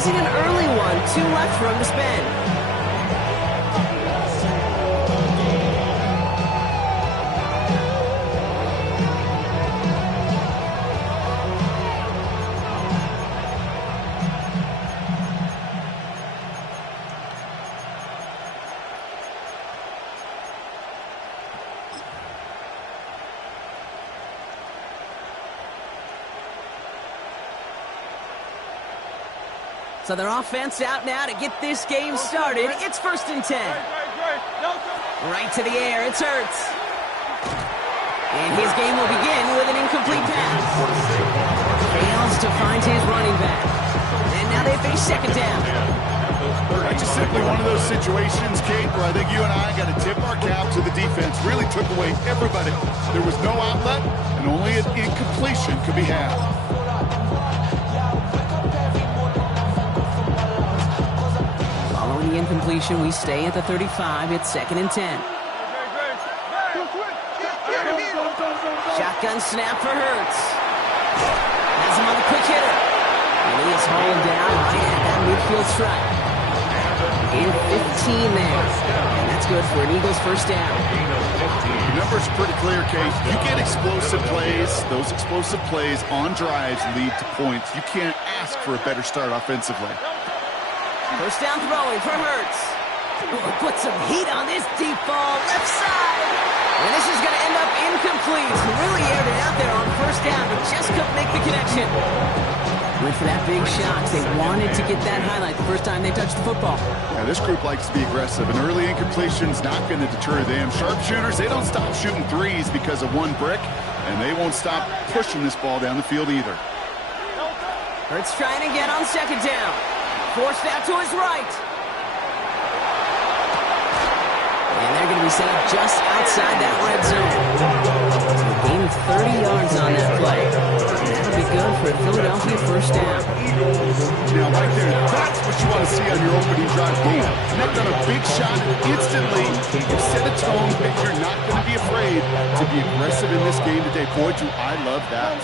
using an early one. 2 left for him to spend. So their offense out now to get this game started. It's 1st and 10. Right to the air. It's Hurts. And his game will begin with an incomplete pass. Fails to find his running back. And now they face 2nd down. That's just simply one of those situations, Kate, where I think you and I got to tip our cap to the defense. Really took away everybody. There was no outlet, and only an incompletion could be had. The incompletion, we stay at the 35. It's 2nd and 10. Shotgun snap for Hurts. Has him on the quick hitter. And he is hauled down right at that midfield stripe. And 15 there. And that's good for an Eagles 1st down. The numbers are pretty clear, Kate. You get explosive plays. Those explosive plays on drives lead to points. You can't ask for a better start offensively. 1st down throwing for Hurts. Put some heat on this deep ball, left side. And this is going to end up incomplete. Really aired it out there on 1st down, but just couldn't make the connection. Went for that big shot. They wanted to get that highlight the first time they touched the football. Yeah, this group likes to be aggressive. An early incompletion is not going to deter them. Sharpshooters, they don't stop shooting threes because of one brick, and they won't stop pushing this ball down the field either. Hurts trying again on 2nd down. Forced out to his right. And they're going to be set up just outside that red zone. A gain of 30 yards on that play. And that'll be good for a Philadelphia 1st down. Now, right there, that's what you want to see on your opening drive game. Connect on a big shot instantly. You set a tone that you're not going to be afraid to be aggressive in this game today. Boy, do I love that.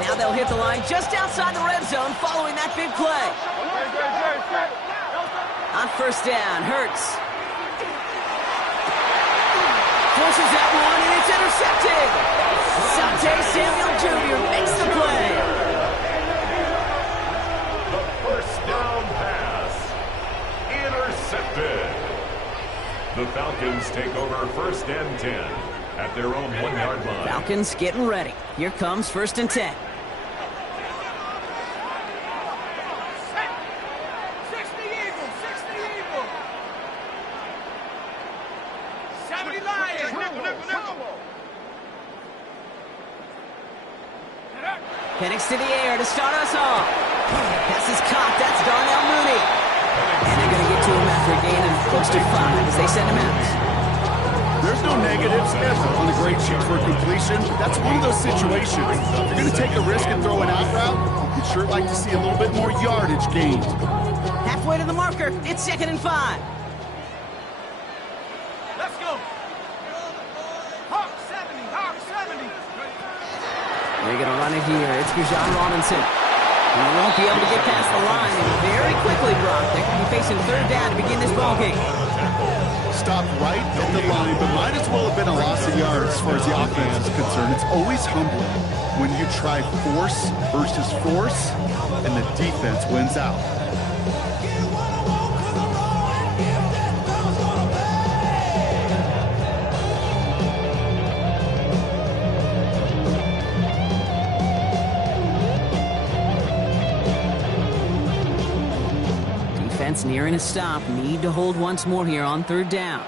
Now they'll hit the line just outside the red zone following that big play. On 1st down, Hurts. Forces that one, and it's intercepted. Sante Samuel Jr. makes the play. The 1st down pass. Intercepted. The Falcons take over 1st and 10 at their own 1-yard line. Falcons getting ready. Here comes 1st and 10. Penix to the air to start us off. Pass is caught. That's Darnell Mooney. And they're going to get to him after a gain of close to 5 as they send him out. There's no negatives ever on a great shoot for completion. That's one of those situations. If you're going to take a risk and throw an out route, you'd sure like to see a little bit more yardage gained. Halfway to the marker. It's 2nd and 5. Let's go. Hawk 70. Hawk 70. They're going to run it here. It's Bijan Robinson. He won't be able to get past the line, and very quickly, Brock, they're going to be facing 3rd down to begin this ballgame. Stopped right at the line, but might as well have been a loss of yards as far as the offense is concerned. It's always humbling when you try force versus force, and the defense wins out. Defense nearing a stop. Need to hold once more here on 3rd down.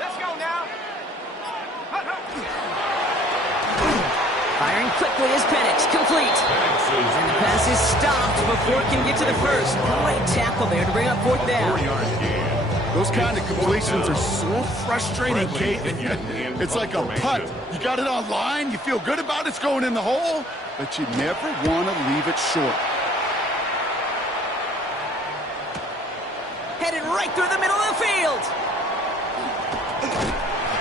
Let's go now. Firing quickly is Penix. Complete. And the pass is stopped before it can get to the 1st. Great tackle there to bring up 4th down. Those kind of completions are so frustrating, Kate. It's like a putt. You got it on line, you feel good about it's going in the hole, but you never want to leave it short. right through the middle of the field.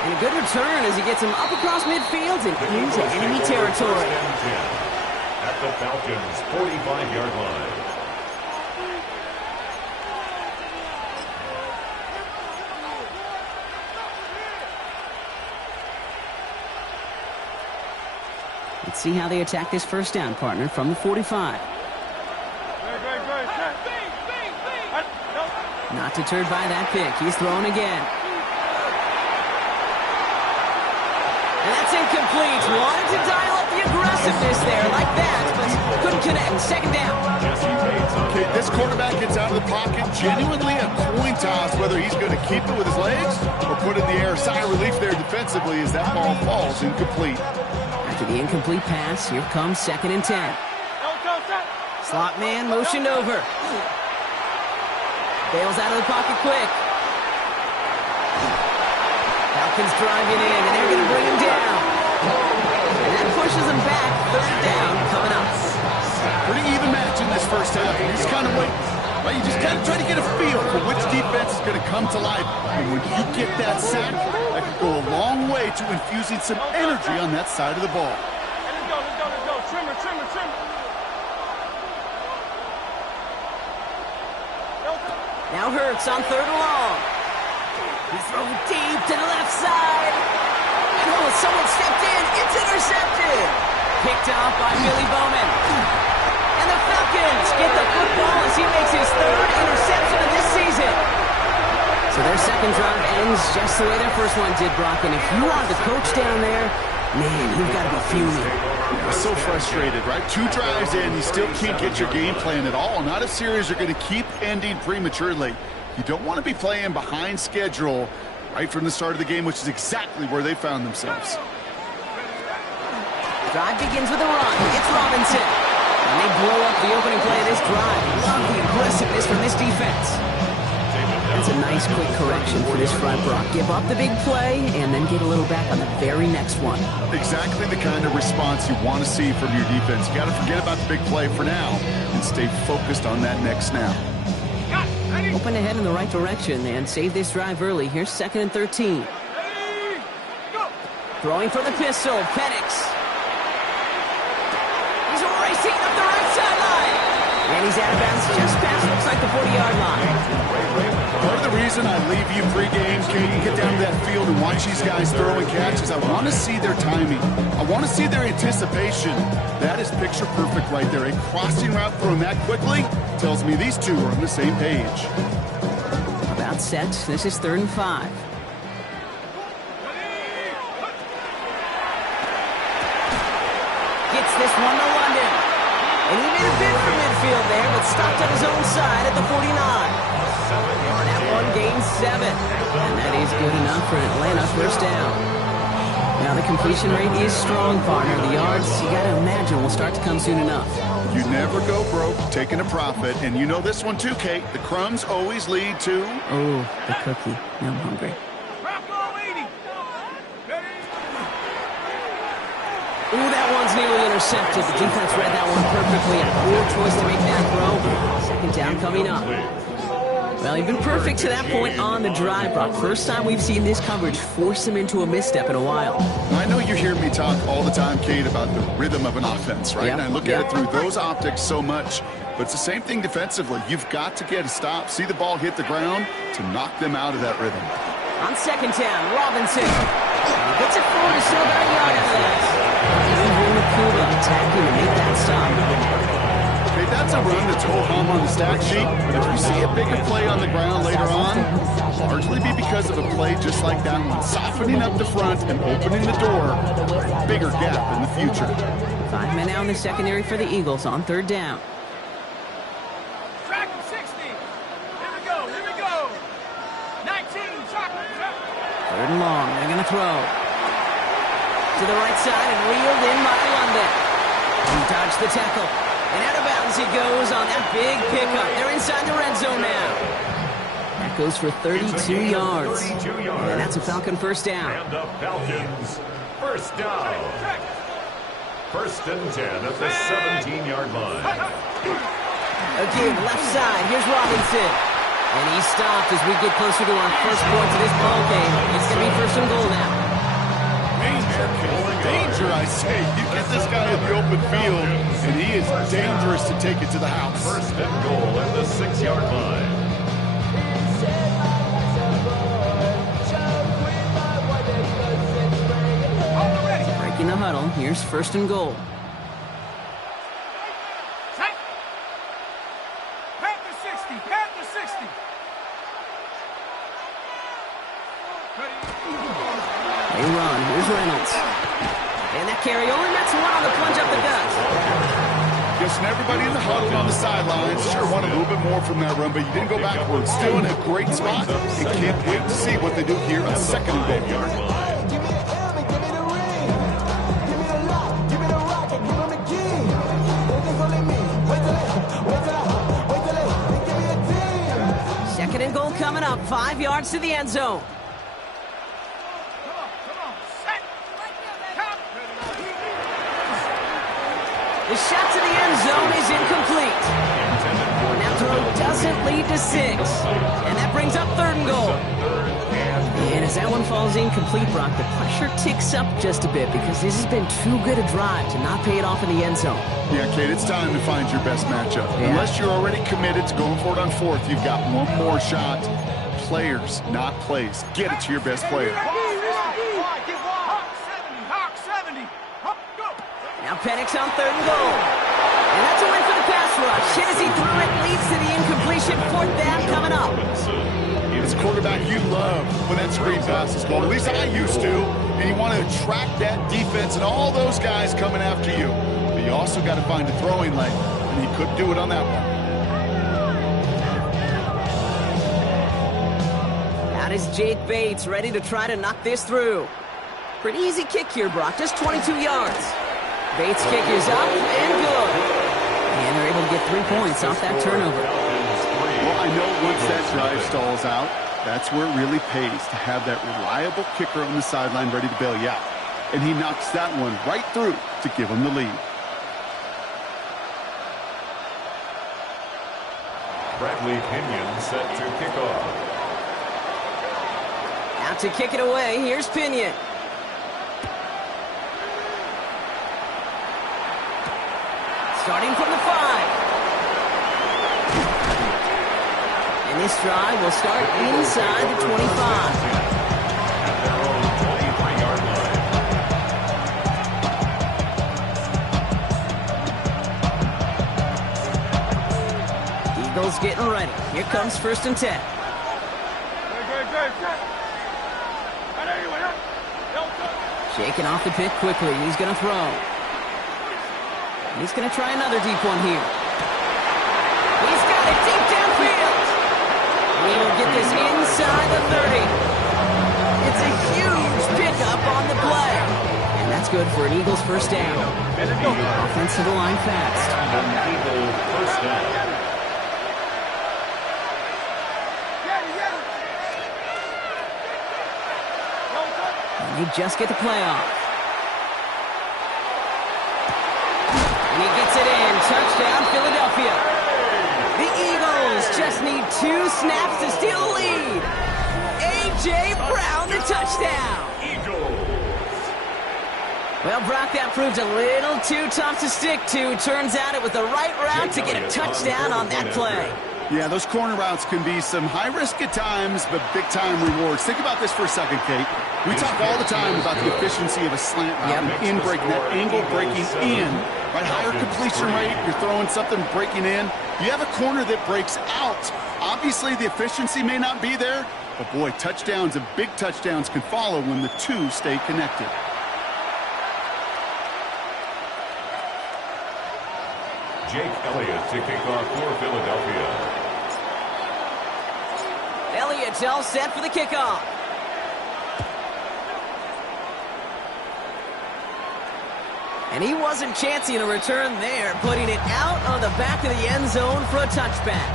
And a good return as he gets him up across midfield and into enemy territory. At the Falcons' 45-yard line. Let's see how they attack this first down, partner, from the 45. Not deterred by that pick. He's throwing again. And that's incomplete. Wanted to dial up the aggressiveness there like that, but couldn't connect. Second down. Okay, this quarterback gets out of the pocket. Genuinely a coin toss whether he's going to keep it with his legs or put it in the air. Sigh of relief there defensively as that ball falls incomplete. After the incomplete pass, here comes 2nd and 10. Slot man motioned over. Bails out of the pocket quick. Falcons driving in, and they're going to bring him down. And that pushes him back. 3rd down coming up. Pretty even match in this first half. You just kind of wait. Right? You just kind of try to get a feel for which defense is going to come to life. And when you get that sack, that could go a long way to infusing some energy on that side of the ball. Let's go. Trimmer. Now Hurts on 3rd and long. He's throwing deep to the left side. And someone stepped in. It's intercepted. Picked off by Billy Bowman. And the Falcons get the football as he makes his 3rd interception of this season. So their second drive ends just the way their first one did, Brock. And if you are the coach down there, man, you've got to be fuming. So frustrated, right? 2 drives in, you still can't get your game plan at all. Not a series you're going to keep ending prematurely. You don't want to be playing behind schedule right from the start of the game, which is exactly where they found themselves. Drive begins with a run. It's Robinson. And they blow up the opening play of this drive. Love the aggressiveness from this defense. That's a nice quick correction for this front, Brock. Give up the big play and then get a little back on the very next one. Exactly the kind of response you want to see from your defense. You got to forget about the big play for now and stay focused on that next snap. Open ahead in the right direction and save this drive early. Here's 2nd and 13. Throwing for the pistol, Penix. He's racing up the right sideline. And he's out of bounds just past, looks like the 40-yard line. Part of the reason I leave you pregame, Kate, and get down to that field and watch these guys throw and catch is I want to see their timing. I want to see their anticipation. That is picture perfect right there. A crossing route thrown that quickly tells me these two are on the same page. About set. This is 3rd and 5. Gets this one to London. And he made a bid for midfield there, but stopped on his own side at the 49. That one gains 7. And that is good enough for Atlanta first down. Now the completion rate is strong, partner. The yards, you got to imagine, will start to come soon enough. You never go broke taking a profit. And you know this one too, Kate. The crumbs always lead to... Oh, the cookie. Now I'm hungry. Ooh, that one's nearly intercepted. The defense read that one perfectly. A poor choice to make that throw. 2nd down coming up. Well, you've been perfect to that point on the drive, Brock. First time we've seen this coverage force him into a misstep in a while. I know you hear me talk all the time, Kate, about the rhythm of an offense, right? Yep. And I look at it through those optics so much. But it's the same thing defensively. You've got to get a stop, see the ball hit the ground to knock them out of that rhythm. On 2nd down, Robinson. Gets it forward to still about a yard after that. Attacking to make that stop. Okay, that's a run that's ho-hum on the stat sheet. But if you see a bigger play on the ground later on, largely be because of a play just like that one, softening up the front and opening the door for a bigger gap in the future. 5 men out in the secondary for the Eagles on 3rd down. Track 60. Here we go. 19. 3rd and long. They're going to throw. To the right side and reeled in by London. He dodged the tackle. And out of bounds he goes on that big pickup. They're inside the red zone now. That goes for 32 yards. And that's a Falcon first down. And the Falcons first down. 1st and 10 at the 17-yard line. Again, left side. Here's Robinson. And he's stopped as we get closer to our first point to this ball game. It's going to be first and goal now. Danger, I say. You get this guy in the open field, and he is dangerous to take it to the house. First and goal at the 6-yard line. Breaking the huddle. Here's first and goal. They run. Here's Reynolds. And that carry only nets one on the plunge up the gut. Guessing everybody in the huddle on the sidelines sure want a little bit more from that run, but you didn't go backwards. Still in a great spot. And can't wait to see what they do here on second and goal. Second and goal coming up. 5 yards to the end zone. The shot to the end zone is incomplete. That throw doesn't lead to 6. And that brings up third and goal. And as that one falls incomplete, Brock, the pressure ticks up just a bit because this has been too good a drive to not pay it off in the end zone. Yeah, Kate, it's time to find your best matchup. Yeah. Unless you're already committed to going for it on fourth, you've got one more shot. Players, not plays. Get it to your best player. Now Penix on third and goal. And that's a win for the pass rush. Hit as he threw it, leads to the incompletion. Fourth down coming up. As quarterback, you love when that screen pass is called. At least I used to. And you want to attract that defense and all those guys coming after you. But you also got to find a throwing lane. And he couldn't do it on that one. Out is Jake Bates, ready to try to knock this through. Pretty easy kick here, Brock. Just 22 yards. Bates' kick is up and good. And they're able to get 3 points off that turnover. Well, I know once that drive stalls out, that's where it really pays to have that reliable kicker on the sideline ready to bail you out. And he knocks that one right through to give him the lead. Bradley Pinion set to kick off. Out to kick it away, here's Pinion. Starting from the 5. And this drive will start inside the 25. At their own 23-yard line. Eagles getting ready. Here comes first and 10. Shaking off the pick quickly. He's going to throw. He's going to try another deep one here. He's got it deep downfield. He'll get this inside the 30. It's a huge pickup on the play. And that's good for an Eagles first down. Offense to the line fast. An Eagle first down. And they just get the play off. And he gets it in. Touchdown, Philadelphia. The Eagles just need 2 snaps to steal the lead. A.J. Brown, the touchdown. Eagles. Well, Brock, that proved a little too tough to stick to. Turns out it was the right route to get a touchdown on that play. Yeah, those corner routes can be some high risk at times, but big-time rewards. Think about this for a second, Kate. We talk all the time about the efficiency of a slant route, and in breaking, that angle breaking in, right? Higher completion rate, you're throwing something breaking in. You have a corner that breaks out. Obviously, the efficiency may not be there, but boy, touchdowns and big touchdowns can follow when the two stay connected. Jake Elliott to kick off for Philadelphia. Elliott's all set for the kickoff. And he wasn't chancing a return there, putting it out on the back of the end zone for a touchback.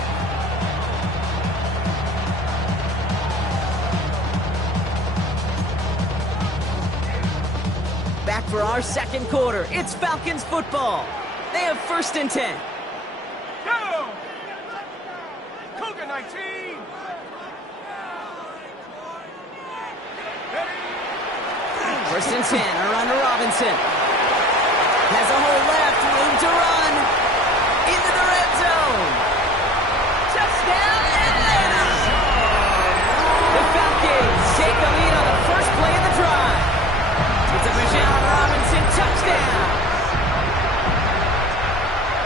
Back for our second quarter. It's Falcons football. They have first and 10. Go! Go, go, Second 19. First and 10, a run to Robinson. Has a hole left, room to run. Into the red zone. Touchdown, Atlanta! The Falcons take the lead on the first play of the drive. It's a Bijan Robinson touchdown.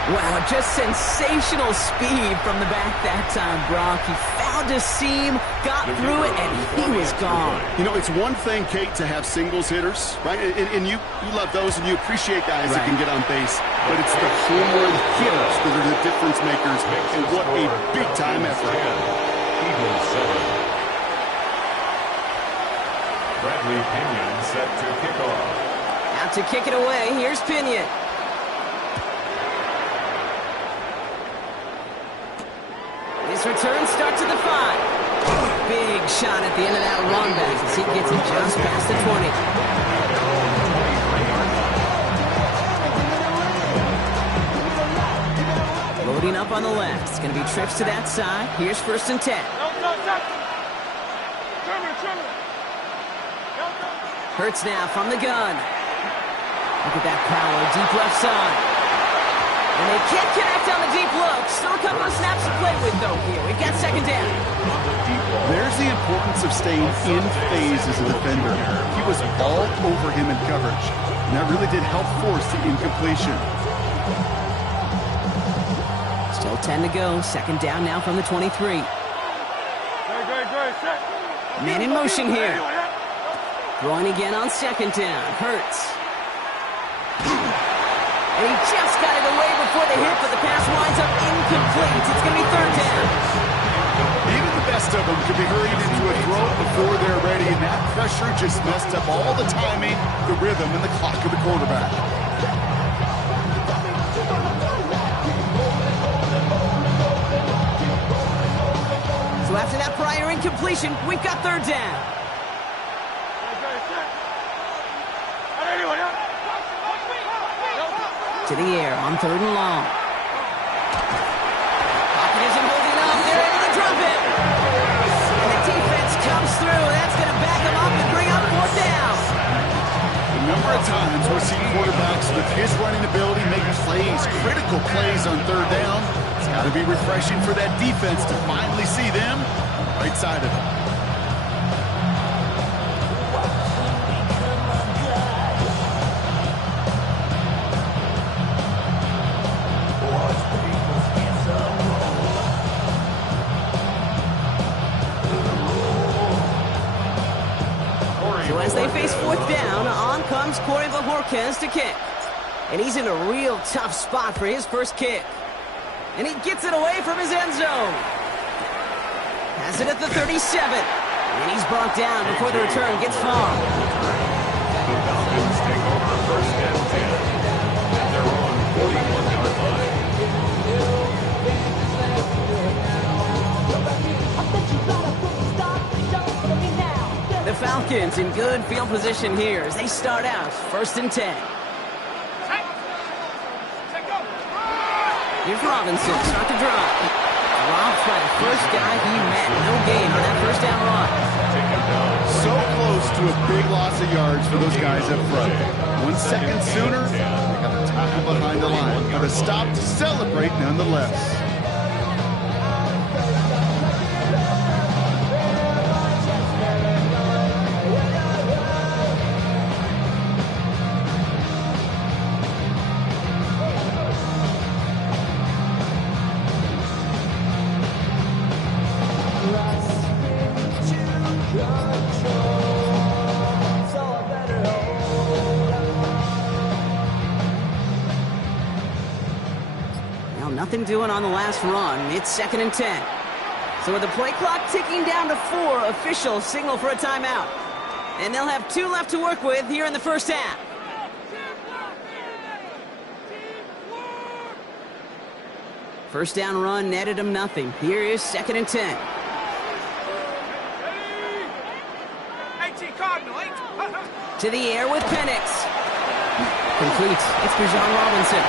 Wow, just sensational speed from the back that time, Brock. He found a seam, got through it, and he was gone. You know, it's one thing, Kate, to have singles hitters, right? And you love those, and you appreciate guys that can get on base. But it's the home run hitters that are the difference makers, and what a big-time effort. Eagles 7. Bradley Pinion set to kick off. Out to kick it away, here's Pinion. His return starts at the 5. Big shot at the end of that run back as he gets it just past the 20. Loading up on the left. It's going to be trips to that side. Here's first and 10. Hurts now from the gun. Look at that power, deep left side. And they can't connect on the deep look. Still a couple of snaps to play with, though, here. We've got second down. There's the importance of staying in phase as a defender. He was all over him in coverage, and that really did help force the incompletion. Still 10 to go. Second down now from the 23. Man in motion here. Throwing again on second down. Hurts. And he just got it away before the hit, but the pass winds up incomplete. It's going to be third down. Even the best of them could be hurried into a throw before they're ready, and that pressure just messed up all the timing, the rhythm, and the clock of the quarterback. So after that prior incompletion, we've got third down. To the air on third and long. Pocket isn't holding up. They're able to drop it. And the defense comes through. That's going to back them up and bring up fourth down. A number of times we've seen quarterbacks with his running ability make plays, critical plays on third down. It's got to be refreshing for that defense to finally see them on the right side of it. So as they face fourth down, on comes Corey Vahorquez to kick. And he's in a real tough spot for his first kick. And he gets it away from his end zone. Has it at the 37. And he's brought down before the return gets far. The Falcons take over first and 10 at their own 41-yard line. The Falcons in good field position here as they start out first and 10. Here's Robinson, start the drive. Dropped by the first guy he met. No gain on that first down run. So close to a big loss of yards for those guys up front. 1 second sooner, they got a tackle behind the line. But a stop to celebrate nonetheless. Nothing doing on the last run. It's second and 10. So with the play clock ticking down to 4, officials signal for a timeout. And they'll have 2 left to work with here in the first half. First down run netted them nothing. Here is second and 10. To the air with Penix. Complete. It's Bijan Robinson.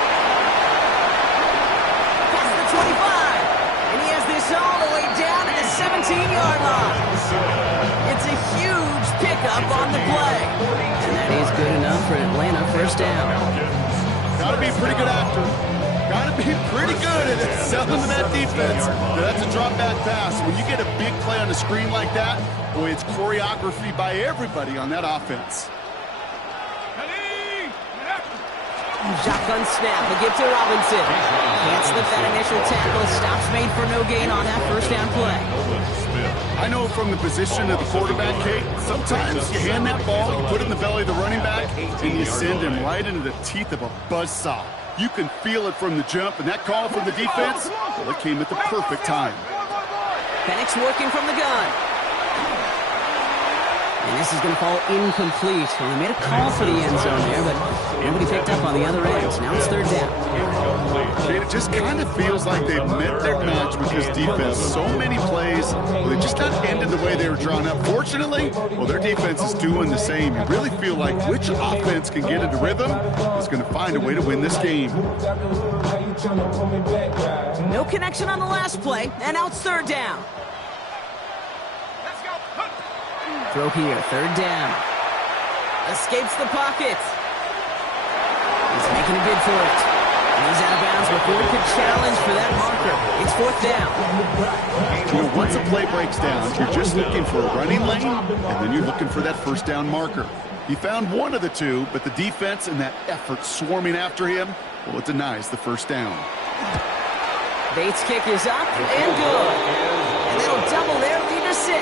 25, and he has this all the way Good enough for Atlanta, first down. Got to be a pretty good actor. Got to be pretty good at selling to that defense. That's a drop back pass. When you get a big play on the screen like that, boy, it's choreography by everybody on that offense. Shotgun snap, a give to Robinson. Can't slip that initial tackle. Stops made for no gain on that first down play. I know from the position of the quarterback, Kate, sometimes you hand that ball, you put it in the belly of the running back, and you send him right into the teeth of a buzzsaw. You can feel it from the jump, and that call from the defense, well, it came at the perfect time. Penix working from the gun. And this is going to fall incomplete. Well, they made a call for the end zone there, but nobody picked up on the other end. Now it's third down. It just kind of feels like they've met their match with this defense. So many plays, well, they just not ended the way they were drawn up. Fortunately, well, their defense is doing the same. You really feel like which offense can get into rhythm is going to find a way to win this game. No connection on the last play, and now it's third down. Throw here, third down. Escapes the pocket. He's making a bid for it. And he's out of bounds before he could challenge for that marker. It's fourth down. You know, once a play breaks down, you're just looking for a running lane, and then you're looking for that first down marker. He found one of the two, but the defense and that effort swarming after him, well, it denies the first down. Bates' kick is up and good. And that'll double their lead to 6.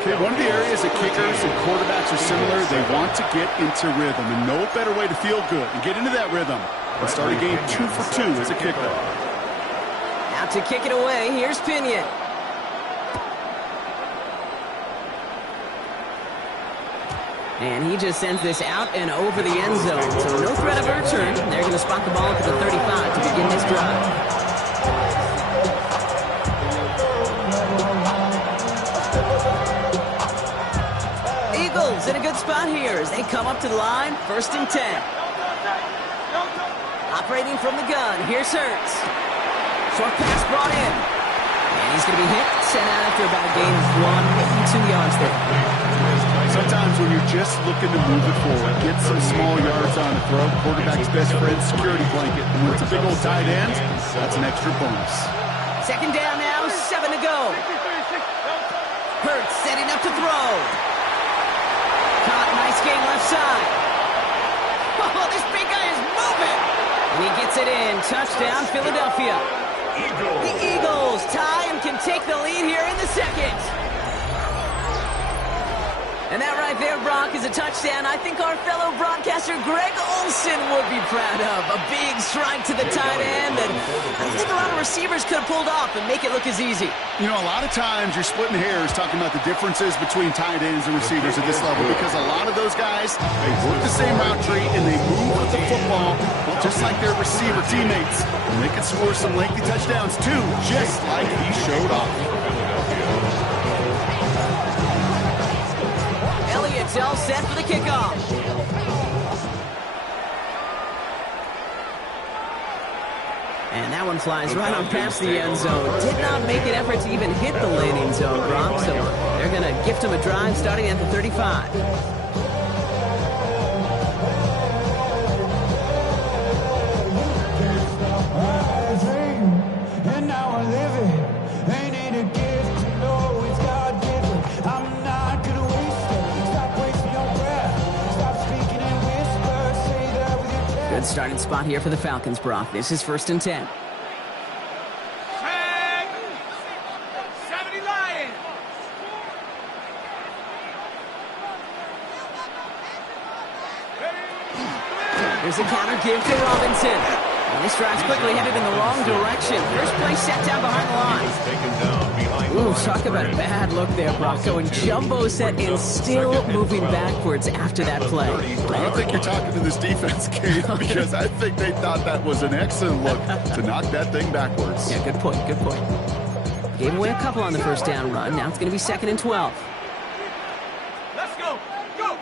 Okay, one of the areas that kickers and quarterbacks are similar, they want to get into rhythm, and no better way to feel good and get into that rhythm than start a game 2 for 2 as a kicker. Out to kick it away, here's Pinion. And he just sends this out and over the end zone. So no threat of a return. They're going to spot the ball at the 35 to begin this drive. Eagles in a good spot here as they come up to the line. First and 10. Operating from the gun. Here's Hurts. Short pass brought in. And he's going to be hit. Sent out after about a gain of 1, maybe 2 yards there. Sometimes when you're just looking to move it forward, get some small yards on the throw, quarterback's best friend, security blanket. And when it's a big old tight end, that's an extra bonus. Second down now, 7 to go. Hurts setting up to throw. Caught, nice game left side. Oh, this big guy is moving. And he gets it in. Touchdown, Philadelphia. The Eagles tie and can take the lead here in the second. And that right there, Brock, is a touchdown I think our fellow broadcaster Greg Olsen would be proud of. A big strike to the tight end that I think a lot of receivers could have pulled off and make it look as easy. You know, a lot of times you're splitting hairs talking about the differences between tight ends and receivers at this level because a lot of those guys, they work the same route tree and they move with the football just like their receiver teammates. And they can score some lengthy touchdowns too, just like he showed off. Elliott's all set for the kickoff. And that one flies right on past the end zone. Did not make an effort to even hit the landing zone, Brock. So they're going to gift him a drive starting at the 35. And now I live it. They need a gift to know it's God-given. I'm not gonna waste it. Stop wasting your breath. Stop speaking in whispers. Say that with your chest. Good starting spot here for the Falcons, Brock. This is first and 10. 70 Lions. Here's a counter give to Robinson. And this drive's quickly headed in the wrong direction. First play set down behind the line. Ooh, talk about a bad look there, Brock. Going jumbo set and still moving backwards after that play. I don't think you're talking to this defense, Kate, because I think they thought that was an excellent look to knock that thing backwards. Yeah, good point, good point. Gave away a couple on the first down run. Now it's going to be 2nd and 12. Let's go. Go.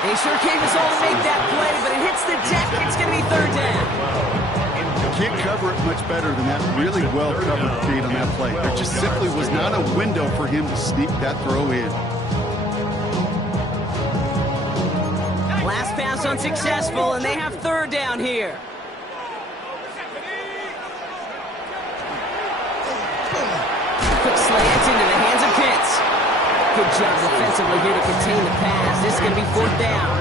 They sure came us all to make that play, but it hits the deck. It's going to be 3rd down. Can't cover it much better than that. Really well covered, Kate, on that play. There just simply was not a window for him to sneak that throw in. pass unsuccessful, and they have third down here. Quick slant into the hands of Pitts. Good job defensively here to contain the pass. This is going to be fourth down.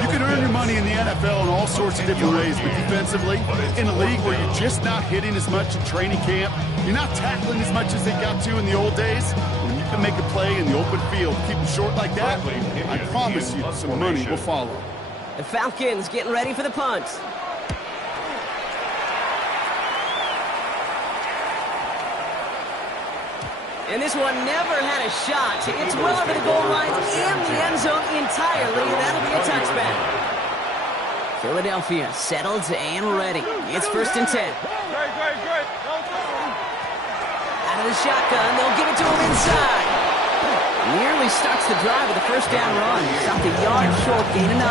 You can earn your money in the NFL in all sorts of different ways, but defensively, in a league where you're just not hitting as much in training camp, you're not tackling as much as they got to in the old days, when you can make a play in the open field, keep them short like that, I promise you some money will follow. The Falcons getting ready for the punt. And this one never had a shot. It's well over the goal line and the end zone entirely. That'll be a touchback. Philadelphia settled and ready. It's first and 10. Out of the shotgun, they'll give it to him inside. Nearly starts the drive with a first down run. Stopped a yard short, gain of 9.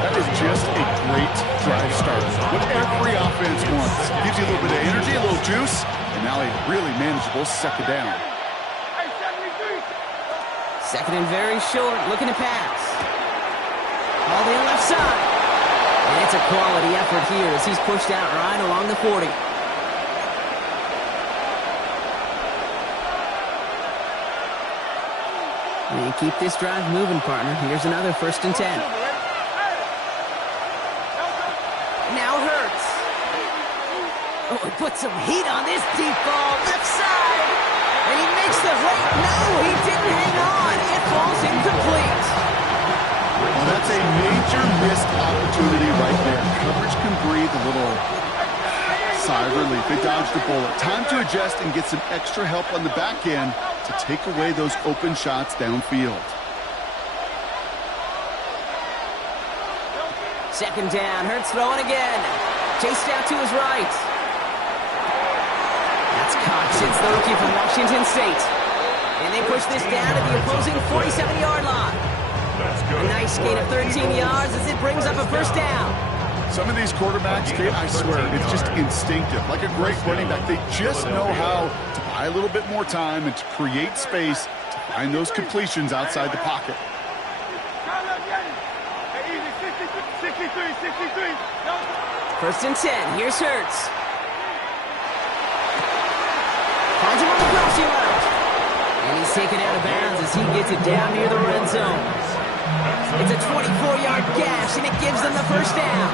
That is just a great drive start. What every offense wants. Gives you a little bit of energy, a little juice, and now a really manageable second down. Second and very short, looking to pass. All the left side. And it's a quality effort here as he's pushed out right along the 40. And keep this drive moving, partner. Here's another first and 10. Now Hurts. Oh, he put some heat on this deep ball. Left side. And he makes the right. No, he didn't hang on. It falls incomplete. Well, that's a major missed opportunity right there. Coverage can breathe a little sigh of relief. They dodged the bullet. Time to adjust and get some extra help on the back end to take away those open shots downfield. Second down. Hurts throwing again. Chased out to his right. That's caught since the rookie from Washington State. And they push this down to the opposing 47-yard line. A nice gain of 13 yards as it brings up a first down. Some of these quarterbacks, Kate, I swear, it's just instinctive. Like a great running back, they just know how to buy a little bit more time and to create space to find those completions outside the pocket. First and 10. Here's Hurts. Finds him on the crossing route. And he's taken out of bounds as he gets it down near the red zone. It's a 24-yard gash, and it gives them the first down.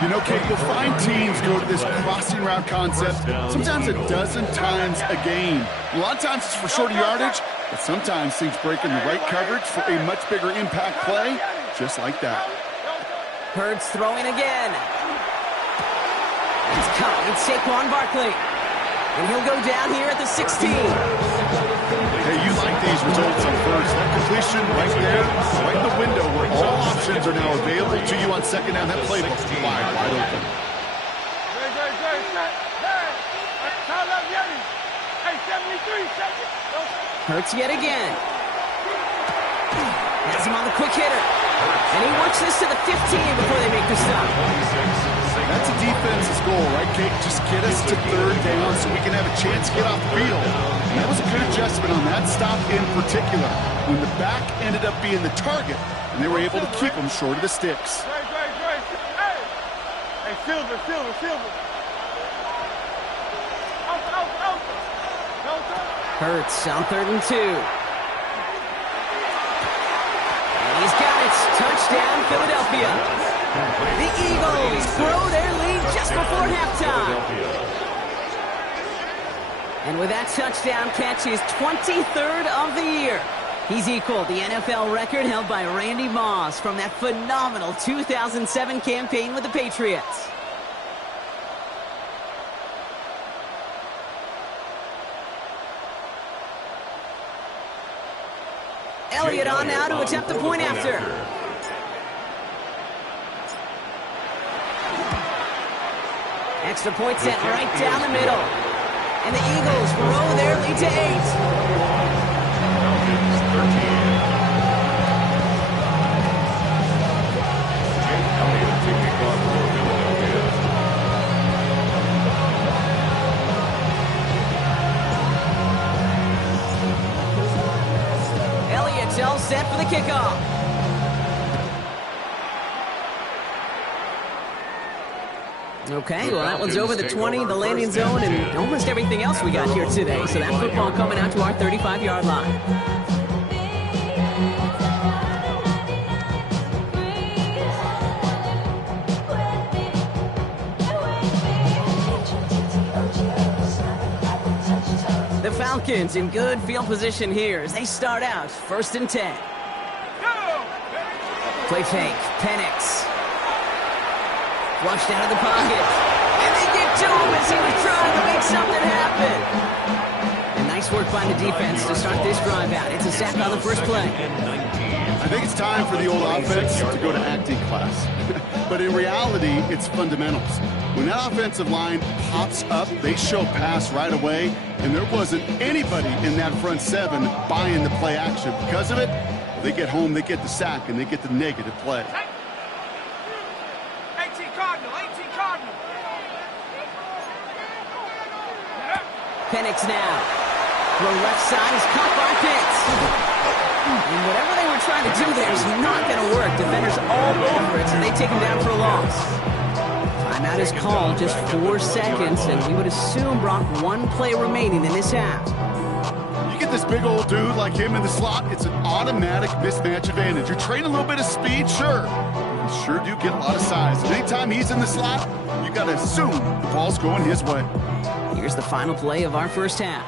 You know, Kate, you'll find teams go to this crossing route concept sometimes a dozen times a game. A lot of times it's for shorter yardage, but sometimes things break in the right coverage for a much bigger impact play, just like that. Hurts throwing again. He's caught. It's Saquon Barkley. And he'll go down here at the 16. Hey, you like these results on first. That completion right there, right in the window where all options are now available to you on second down. That playbook wide open. Hurts yet again. Has him on the quick hitter. And he works this to the 15 before they make the stop. That's a defense's goal, right, Kate? Just get us to third down so we can have a chance to get off the field. And that was a good adjustment on that stop in particular, when the back ended up being the target, and they were able to keep them short of the sticks. Hey, Silver. Hurts on 3rd and 2. And he's got it. Touchdown, Philadelphia. The Eagles grow their lead just before halftime. And with that touchdown catch, his 23rd of the year. He's equaled the NFL record held by Randy Moss from that phenomenal 2007 campaign with the Patriots. Elliott on now to attempt the point after. Extra point set right down the middle. And the Eagles grow their lead to 8. Elliott's all set for the kickoff. Okay, well, that one's over the 20, the landing zone, and almost everything else we got here today. So that football coming out to our 35-yard line. The Falcons in good field position here as they start out 1st and 10. Play fake, Penix. Flushed out of the pocket. And they get to him as he was trying to make something happen. And nice work by the defense to start this drive out. It's a sack on the first play. I think it's time for the old offense to go to acting class. But in reality, it's fundamentals. When that offensive line pops up, they show pass right away, and there wasn't anybody in that front seven buying the play action. Because of it, they get home, they get the sack, and they get the negative play. 18 Cardinal, 18 Cardinal. Penix now. Throw left side is caught by Pitts. And whatever they were trying to do there is not going to work. Defenders all over it, so they take him down for a loss. Timeout is called, just 4 seconds, and we would assume, Brock, 1 play remaining in this half. You get this big old dude like him in the slot, it's an automatic mismatch advantage. You're trading a little bit of speed, sure. You sure do get a lot of size. And anytime he's in the slot, you got to assume the ball's going his way. Here's the final play of our first half.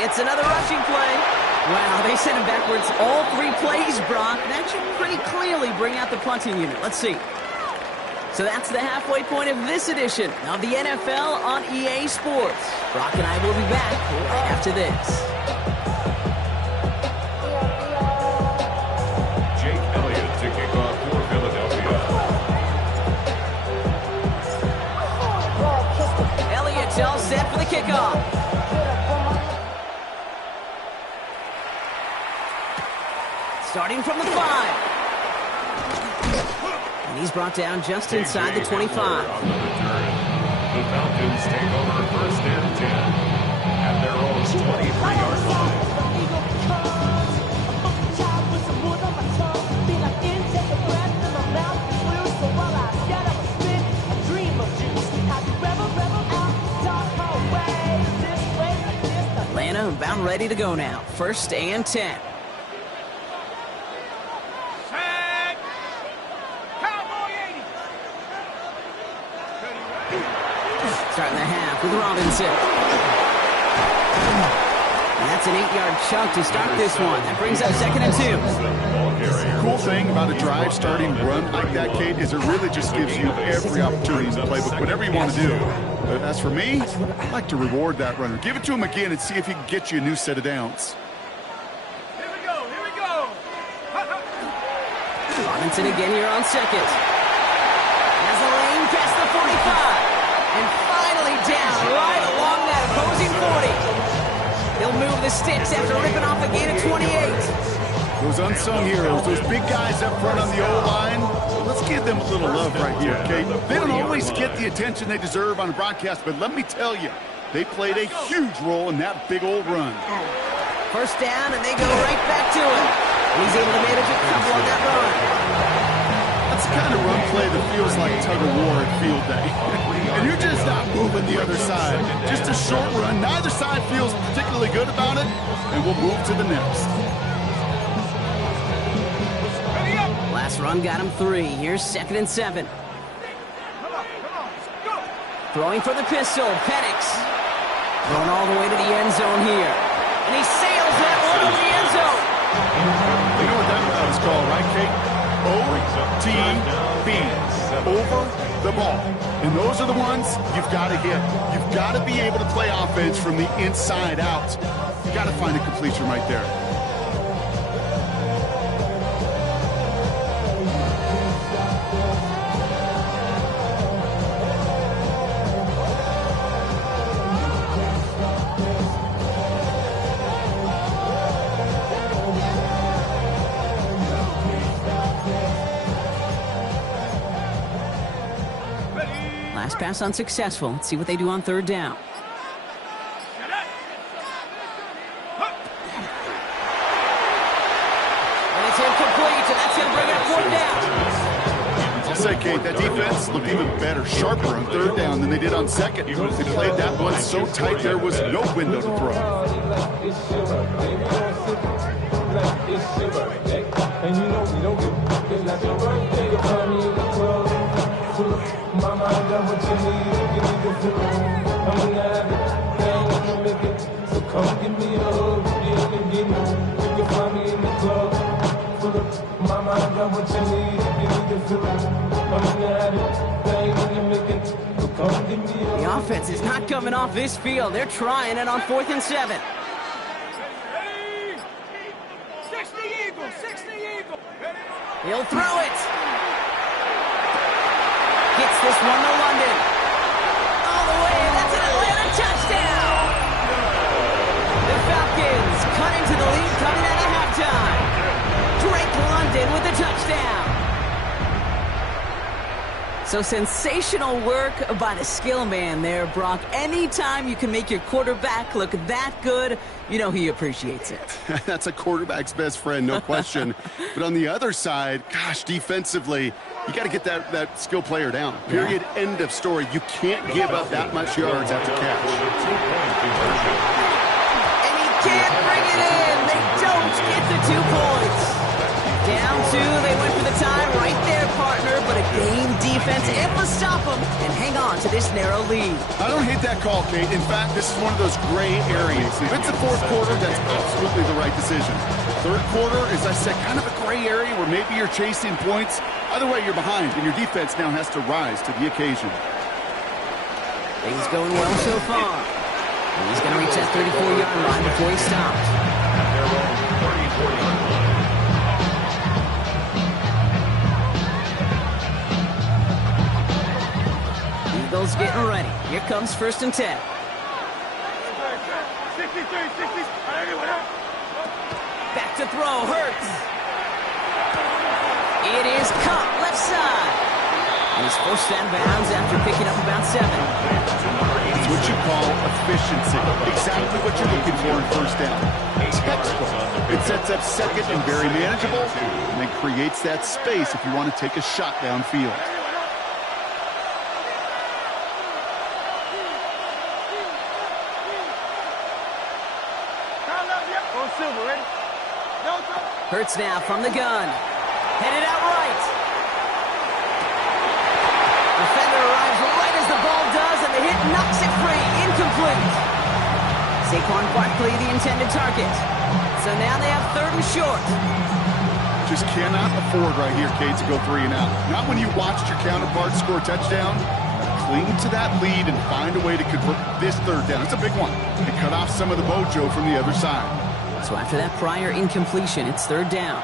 It's another rushing play. Wow, they sent him backwards all 3 plays, Brock. That should pretty clearly bring out the punting unit. Let's see. So that's the halfway point of this edition of the NFL on EA Sports. Brock and I will be back right after this. Jake Elliott to kick off for Philadelphia. Elliott's all set for the kickoff. Starting from the 5. And he's brought down just inside the 25. On the return. The Falcons take over 1st and 10 at their own 23-yard line. Atlanta about ready to go now. 1st and 10. Starting the half with Robinson. And that's an 8-yard chunk to start this one. That brings up 2nd and 2. The cool thing about a drive starting run like that, Kate, is it really just gives you every opportunity in the playbook, whatever you want to do. But as for me, I'd like to reward that runner. Give it to him again and see if he can get you a new set of downs. Here we go, here we go. Robinson again here on 2nd. Has the lane past the 45. And finally down right along that opposing 40. He'll move the sticks after ripping off a gain of 28. Those unsung heroes, those big guys up front on the O-line, let's give them a little love right here, okay? They don't always get the attention they deserve on the broadcast, but let me tell you, they played a huge role in that big old run. 1st down, and they go right back to it. He's able to manage a couple on that run. That's the kind of run play that feels like tug-of-war at field day. And you're just not moving the other side. Just a short run. Neither side feels particularly good about it, and we'll move to the next. Last run got him 3. Here's 2nd and 7. Throwing for the pistol, Penix. Thrown all the way to the end zone here. And he sails that one over the end zone. You know what that route is called, right, Kate? OTB, over the ball. And those are the ones you've got to hit. You've got to be able to play offense from the inside out. You've got to find a completion right there. Last pass unsuccessful. Let's see what they do on 3rd down. And it's incomplete, and that's going to bring up 4th down. I'll say, Kate, that defense looked even better, sharper on 3rd down than they did on 2nd. They played that one so tight there was no window to throw. And you know we don't give it's like your birthday. You find me in the club. Mama, I got what you need. You need to feel I'm gonna have it. Thing I'm gonna make it. So come give me a hug. You can get me. You can find me in the club. Mama, I got what you need. You need to feel I'm gonna have it. Thing I'm gonna make it. So come give me a hug. The offense is not coming off this field. They're trying it on 4th and 7. He'll throw it. Gets this one to London. All the way, that's an Atlanta touchdown. The Falcons cut into the lead coming out of halftime. Drake London with the touchdown. So sensational work by the skill man there, Brock. Anytime you can make your quarterback look that good, you know he appreciates it. That's a quarterback's best friend, no question. But on the other side, gosh, defensively, you got to get that skill player down. Period, end of story. You can't give up that much yards after catch. And he can't bring it in. They don't get the 2 points. Down 2, they went for the tie right there, partner, but a game defense able to stop them and hang on to this narrow lead. I don't hate that call, Kate. In fact, this is one of those gray areas. If it's the 4th quarter, that's absolutely the right decision. 3rd quarter, as I said, kind of a gray area where maybe you're chasing points. Either way, you're behind, and your defense now has to rise to the occasion. Things going well so far. And he's going to reach that 34-yard line before he stops. Their own 34-yard line. Eagles getting ready. Here comes 1st and 10. 63, 60. Back to throw, Hurts. It is caught left side. And he's forced out of bounds after picking up about 7. It's what you call efficiency. Exactly what you're looking for in 1st down. Textbook. It sets up 2nd and very manageable, and then creates that space if you want to take a shot downfield. Hurts now from the gun. Headed out right. Defender arrives right as the ball does, and the hit knocks it free. Incomplete. Saquon Barkley, the intended target. So now they have 3rd and short. Just cannot afford right here, Kate, to go 3 and out. Not when you watched your counterpart score a touchdown. Cling to that lead and find a way to convert this 3rd down. It's a big one. And cut off some of the mojo from the other side. So after that prior incompletion, it's 3rd down.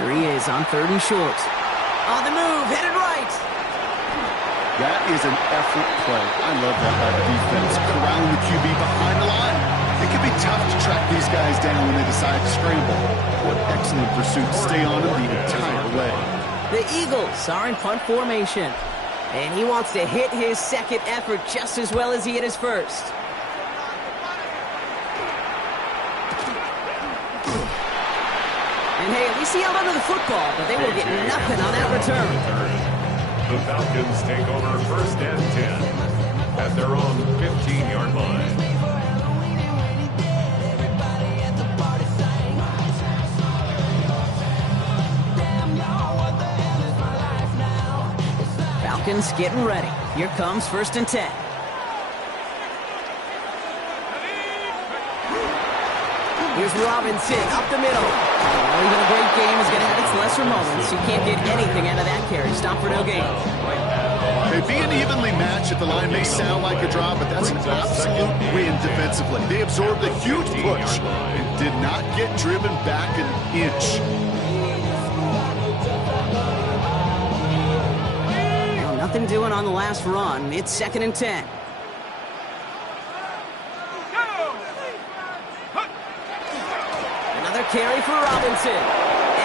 Here he is on 3rd and short. On the move, headed right. That is an effort play. I love that by the defense. Corralling the QB behind the line. It can be tough to track these guys down when they decide to scramble. What excellent pursuit. Stay on them the entire way. The Eagles are in punt formation. And he wants to hit his 2nd effort just as well as he hit his 1st. And hey, at least he held onto the football, but they will get nothing on that return. The Falcons take over 1st and 10 at their own 15-yard line. Falcons getting ready. Here comes 1st and 10. Here's Robinson up the middle. Well, even a great game is going to have its lesser moments. You can't get anything out of that carry. Stop for no gain. Being evenly matched at the line may sound like a draw, but that's an absolute win defensively. They absorbed a huge push and did not get driven back an inch. Well, nothing doing on the last run. It's 2nd and 10. Another carry for Robinson.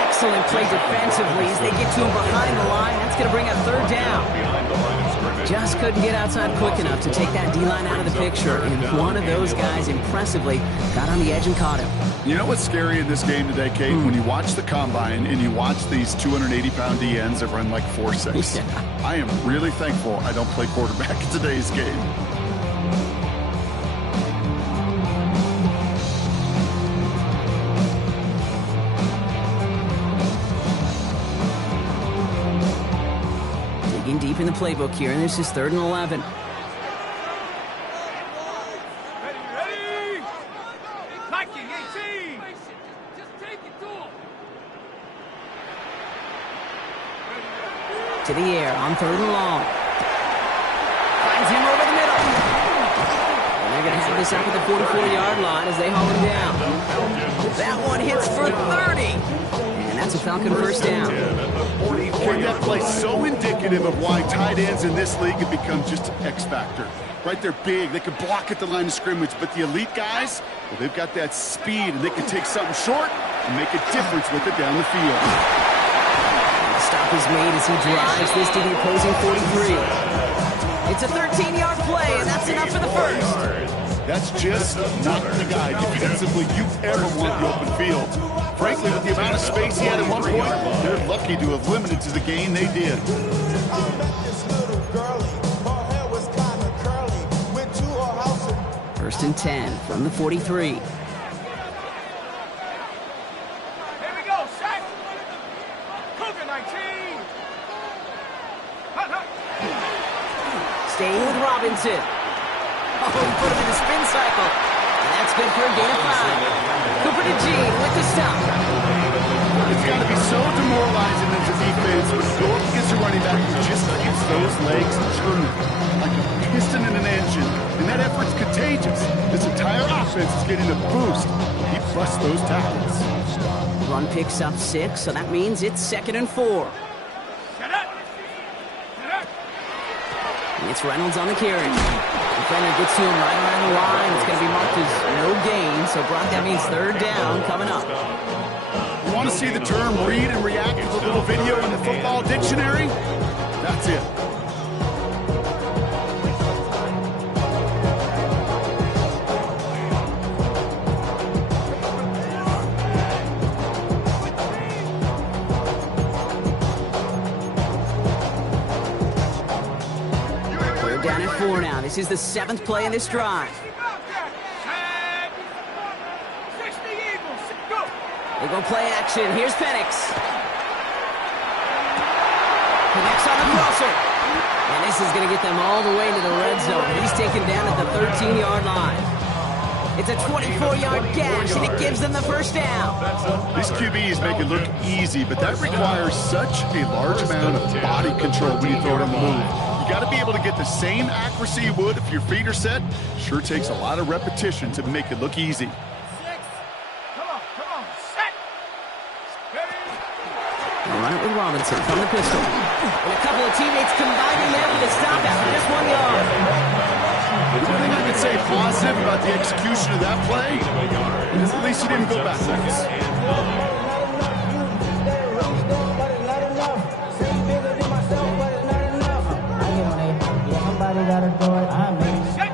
Excellent play defensively as they get to him behind the line. That's going to bring a 3rd down. Behind the line of scrimmage. Just couldn't get outside quick enough to take that D-line out of the picture, and one of those guys impressively got on the edge and caught him. You know what's scary in this game today, Kate? When you watch the combine and you watch these 280-pound DNs that run like 4.6. Yeah. I am really thankful I don't play quarterback in today's game. Digging deep in the playbook here, and this is 3rd and 11. Ready? Nike 18. Just take it to him. To the air on 3rd and long. Finds him over the middle. And they're going to have this up at the 44-yard line as they haul him down. That one hits for 30. And that's a Falcon first down. That play so indicative of why tight ends in this league have become just an X factor. Right, they're big. They can block at the line of scrimmage. But the elite guys, well, they've got that speed, and they can take something short and make a difference with it down the field. The stop is made as he drives this to the opposing 43. It's a 13-yard play, and that's enough for the first. That's just not the guy defensively you ever want the open field. Frankly, with the amount of space he had at one point, they're lucky to have limited to the gain they did. First and 10 from the 43. Here we go, sack. Cougar 19. Hut, hut. Staying with Robinson. Oh, he put him in the spin cycle. And that's good for a gain of 5. Cooper to Gene with the stop. It's got to be so demoralizing as a defense when you go up against a running back who just keeps those legs turning like a piston in an engine. And that effort's contagious. This entire offense is getting a boost. He busts those tackles. Run picks up 6, so that means it's 2nd and 4. Shut up. Shut up. And it's Reynolds on the carry. Defender gets to him right around the line. It's going to be marked as no gain. So, Brock, that means 3rd down coming up. You want to see the term read and react with a little video in the football dictionary? That's it. We're down at 4 now. This is the 7th play in this drive. Sack. 60 Eagles. Go. They go play action. Here's Penix. Connects on the crosser. And this is going to get them all the way to the red zone. He's taken down at the 13-yard line. It's a 24-yard gash, and it gives them the first down. These QBs make it look easy, but that requires such a large amount of body control when you throw it on the move. You got to be able to get the same accuracy you would if your feet are set. Sure takes a lot of repetition to make it look easy. Come on. Set. Ready. They'll run it with Robinson from the pistol. And a couple of teammates combining there with a stop after just 1 yard. The only thing I can say positive about the execution of that play is at least he didn't go backwards.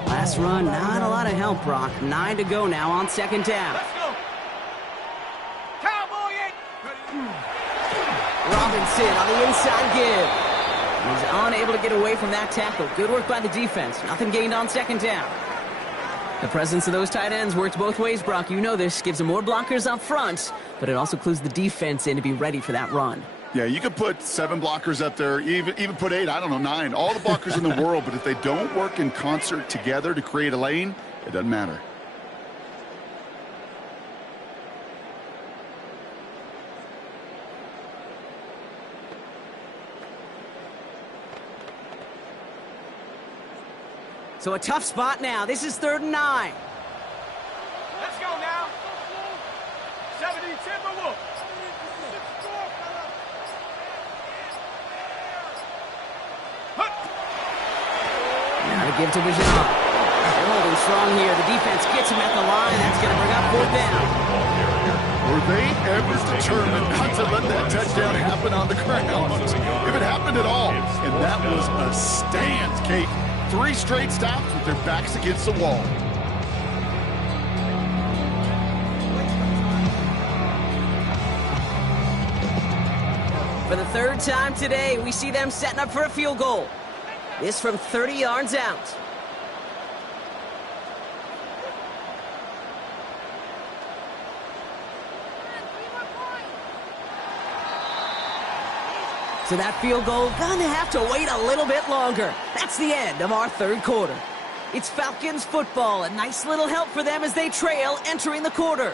Last run, not a lot of help, Brock. 9 to go now on 2nd down. Let's go. Cowboy 8. Robinson on the inside give. He's unable to get away from that tackle. Good work by the defense. Nothing gained on 2nd down. The presence of those tight ends works both ways, Brock. You know this. Gives them more blockers up front, but it also clues the defense in to be ready for that run. Yeah, you could put 7 blockers up there, even put 8, I don't know, 9. All the blockers in the world, but if they don't work in concert together to create a lane, it doesn't matter. So a tough spot now. This is 3rd and 9. Let's go now. 70 Timberwolves. Now to give to Bijan. They're holding strong here. The defense gets him at the line. That's going to bring up 4th down. Were they ever determined not to let that touchdown happen on the ground? If it happened at all. And that was a stand, Kate. 3 straight stops with their backs against the wall. For the 3rd time today, we see them setting up for a field goal. This from 30 yards out. So that field goal gonna have to wait a little bit longer. That's the end of our 3rd quarter. It's Falcons football. A nice little help for them as they trail entering the quarter.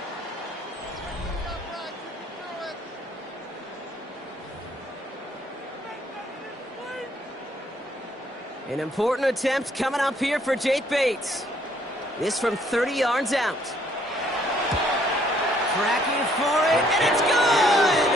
An important attempt coming up here for Jake Bates. This from 30 yards out. Tracking for it, and it's good!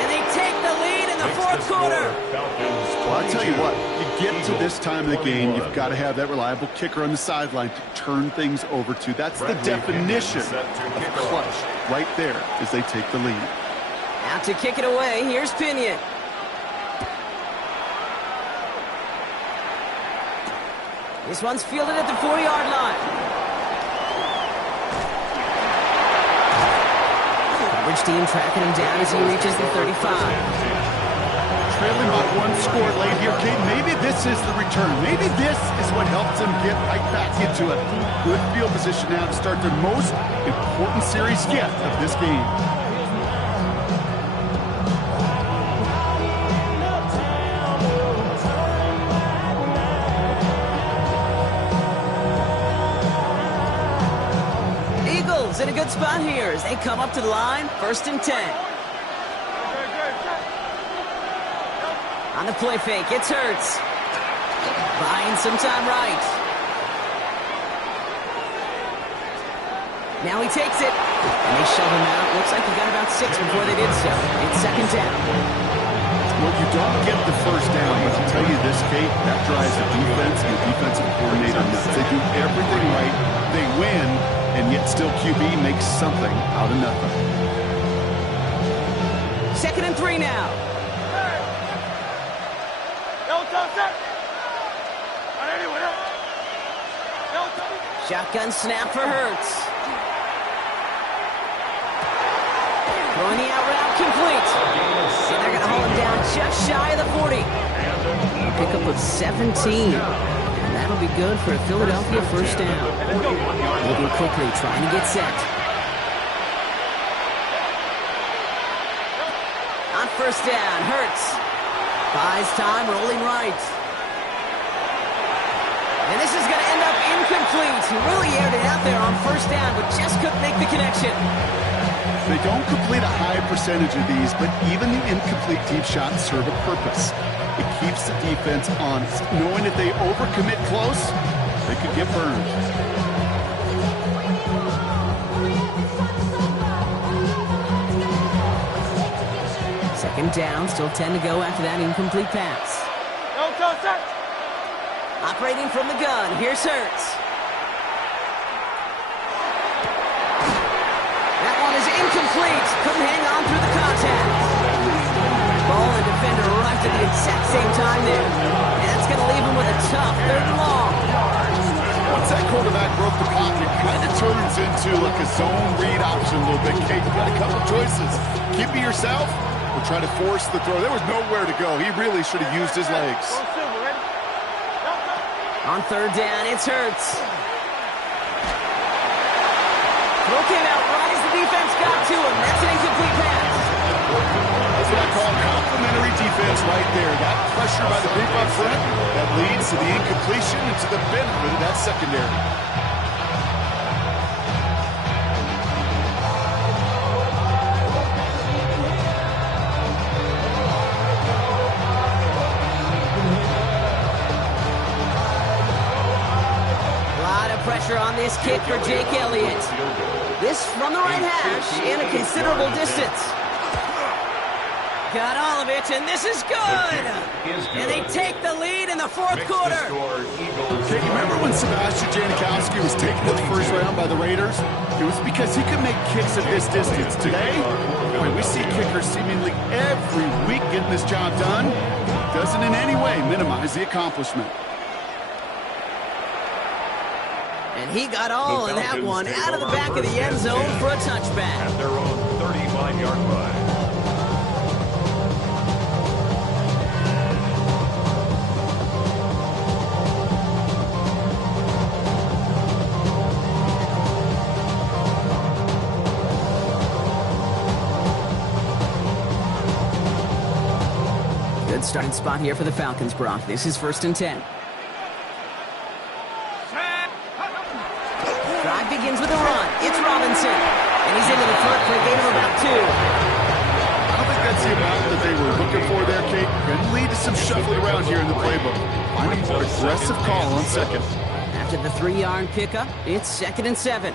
And they take the lead in the 4th quarter. Well, I'll tell you what, you get to this time of the game, you've got to have that reliable kicker on the sideline to turn things over to. That's the definition of clutch right there as they take the lead. Out to kick it away, here's Pinion. This one's fielded at the 40-yard line. Coverage team tracking him down as he reaches the 35. Trailing by 1 score late here, Kate. Maybe this is the return. Maybe this is what helps them get right back into it. Good field position now to start their most important series yet of this game. In a good spot here as they come up to the line, 1st and 10. On the play fake, it's Hurts. Buying some time right. Now he takes it. And they shove him out. Looks like he got about 6 before they did so. It's 2nd down. Well, you don't get the 1st down, but I'll tell you this, Kate, that drives the defense and the defensive coordinator nuts. They do everything right. They win. And yet still QB makes something out of nothing. 2nd and 3 now. Shotgun snap for Hurts. Throwing the out route complete. And they're going to haul him down just shy of the 40. Pick up of 17. And that'll be good for a Philadelphia 1st down. Moving quickly, trying to get set. On 1st down, Hurts. Buys time, rolling right. And this is going to end up incomplete. He really aired it out there on 1st down, but just couldn't make the connection. They don't complete a high percentage of these, but even the incomplete deep shots serve a purpose. It keeps the defense honest, knowing if they overcommit close, they could get burned. Second down, still 10 to go after that incomplete pass. Operating from the gun, here's Hurts. That one is incomplete. Couldn't hang on through the contact. Ball and defender arrived at the exact same time there. And that's going to leave him with a tough 3rd and long. Once that quarterback broke the pocket, it kind of turns into like a zone read option a little bit. Kate, you got a couple choices. Keep it yourself or try to force the throw. There was nowhere to go. He really should have used his legs. On 3rd down, it's Hurts. Throw came out right as the defense got to him. That's an incomplete pass. That's what I call complimentary defense right there. That pressure by the group up front, that leads to the incompletion and to the benefit of that secondary. Pressure on this kick for Jake Elliott. This from the right hash and a considerable distance. Got all of it, and this is good. And they take the lead in the fourth quarter. Okay, you remember when Sebastian Janikowski was taken to the first round by the Raiders? It was because he could make kicks at this distance. Today, boy, we see kickers seemingly every week getting this job done. Doesn't in any way minimize the accomplishment. And he got all of that one out of the back of the end zone for a touchback. At their own 35-yard line. Good starting spot here for the Falcons, Brock. This is 1st and 10. Drive begins with a run. It's Robinson. And he's into the front for a gain of about 2. I don't think that's the amount that they were looking for there, Kate. Can lead to some shuffling around here in the playbook. Finding an aggressive call on second. After the 3-yard pickup, it's 2nd and 7.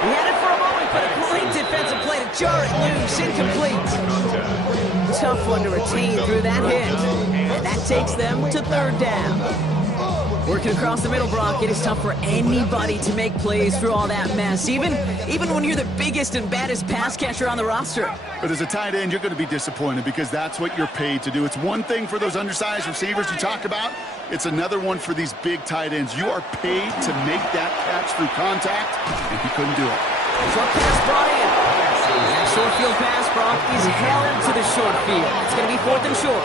He had it for a moment, but a great defensive play to jar it loose. Incomplete. Tough one to retain through that hit. And that takes them to 3rd down. Working across the middle, Brock, it is tough for anybody to make plays through all that mess, even when you're the biggest and baddest pass catcher on the roster. But as a tight end, you're going to be disappointed because that's what you're paid to do. It's one thing for those undersized receivers you talk about. It's another one for these big tight ends. You are paid to make that catch through contact, and he couldn't do it. Short pass brought in. That short field pass, Brock, is held to the short field. It's going to be 4th and short.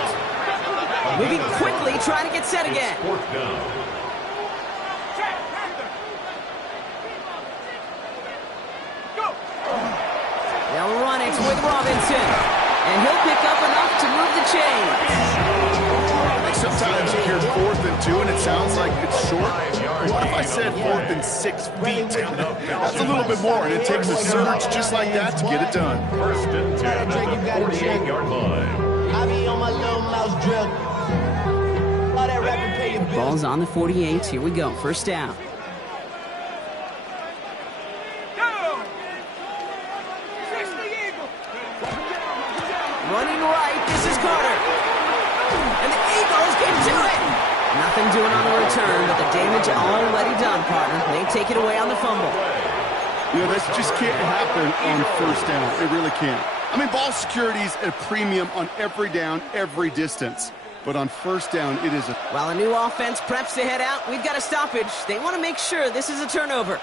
Moving quickly, trying to get set again. 4th down. They'll run it with Robinson. And he'll pick up enough to move the chains. Sometimes you hear 4th and 2, and it sounds like it's short. What if I said 4th and 6 feet? That's a little bit more, and it takes a surge just like that to get it done. 1st and 10 at the 48-yard line. I be on my little mouse drill. All that rapping pay your bills. Ball's on the 48. Here we go. 1st down. Running right. This is Carter. And the Eagles get to it. Nothing doing on the return, but the damage already done, partner. They take it away on the fumble. You know, this just can't happen on 1st down. It really can't. I mean, ball security's at a premium on every down, every distance. But on 1st down, it is a... While a new offense preps to head out, we've got a stoppage. They want to make sure this is a turnover.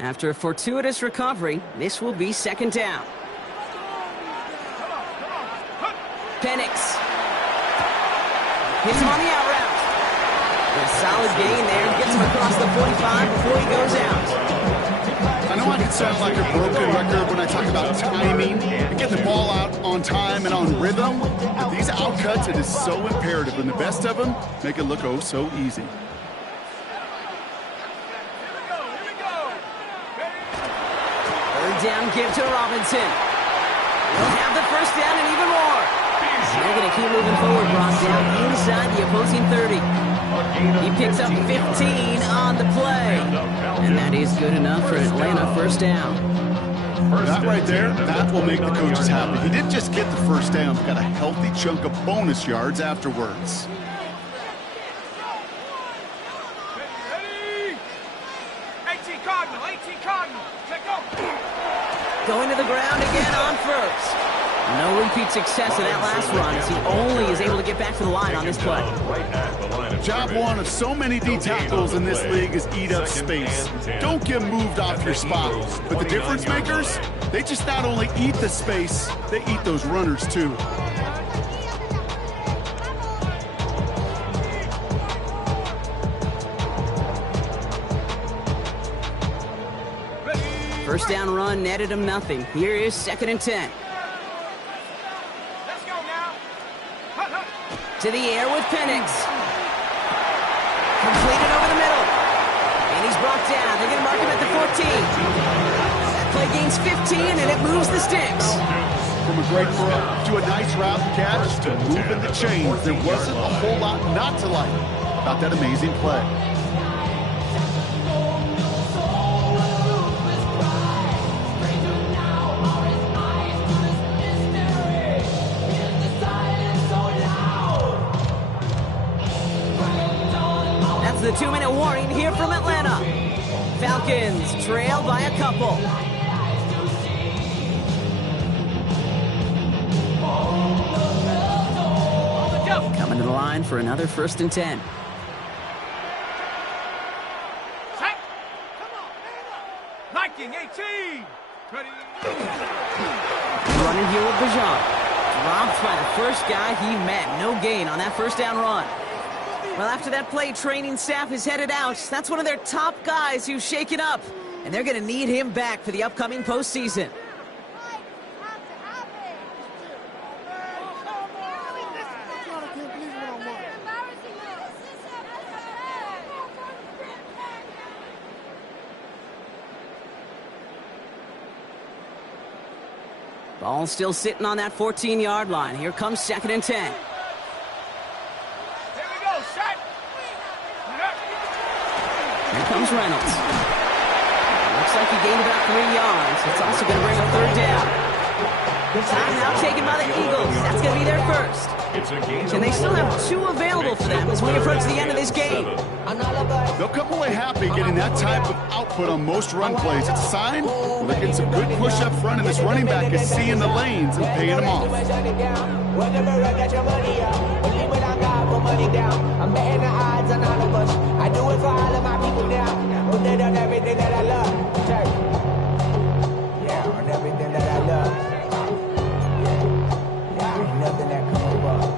After a fortuitous recovery, this will be 2nd down. Penix hits him on the out route. A solid gain there. Gets him across the 45 before he goes out. I know I can sound like a broken record when I talk about timing and getting the ball out on time and on rhythm, but these outcuts, it is so imperative, and the best of them make it look oh so easy. Down give to Robinson. He'll have the 1st down and even more. They're going to keep moving forward, Brock, down inside the opposing 30. He picks up 15 on the play. And that is good enough for Atlanta. 1st down. That right there, that will make the coaches happy. He didn't just get the 1st down, he got a healthy chunk of bonus yards afterwards. Going to the ground again on 1st. No repeat success in that last run as he only is able to get back to the line on this play. Job one of so many D tackles in this league is eat up space. Don't get moved off your spot. But the difference makers, they just not only eat the space, they eat those runners too. First down run netted him nothing. Here is 2nd and 10. Let's go now. To the air with Penix. down. They're going to mark him at the 14. That play gains 15, and it moves the sticks. From a great throw to a nice route catch to moving the chains, there wasn't a whole lot not to like about that amazing play. That's the 2-minute warning here from Atlanta. Falcons trail by a couple. Coming to the line for another 1st and 10. Liking 18. Ready. Running here with Bajan. Dropped by the first guy he met. No gain on that first down run. Well, after that play, training staff is headed out. That's one of their top guys who's shaken up. And they're going to need him back for the upcoming postseason. Ball still sitting on that 14-yard line. Here comes 2nd and 10. Here we go, set. Here comes Reynolds. Looks like he gained about 3 yards. It's also going to bring a 3rd down. Time now taken by the Eagles. That's going to be their first. And they still have 2 available for them as we approach the end of this game. They'll come away happy getting that type of output on most run plays. It's a sign well, they're getting some good push up front, and this running back is seeing the lanes and paying them off. I'm betting the odds on all of us. I do it for all of my people now. Who did on everything that I love. Yeah, on everything that I love. Yeah, ain't nothing that come above.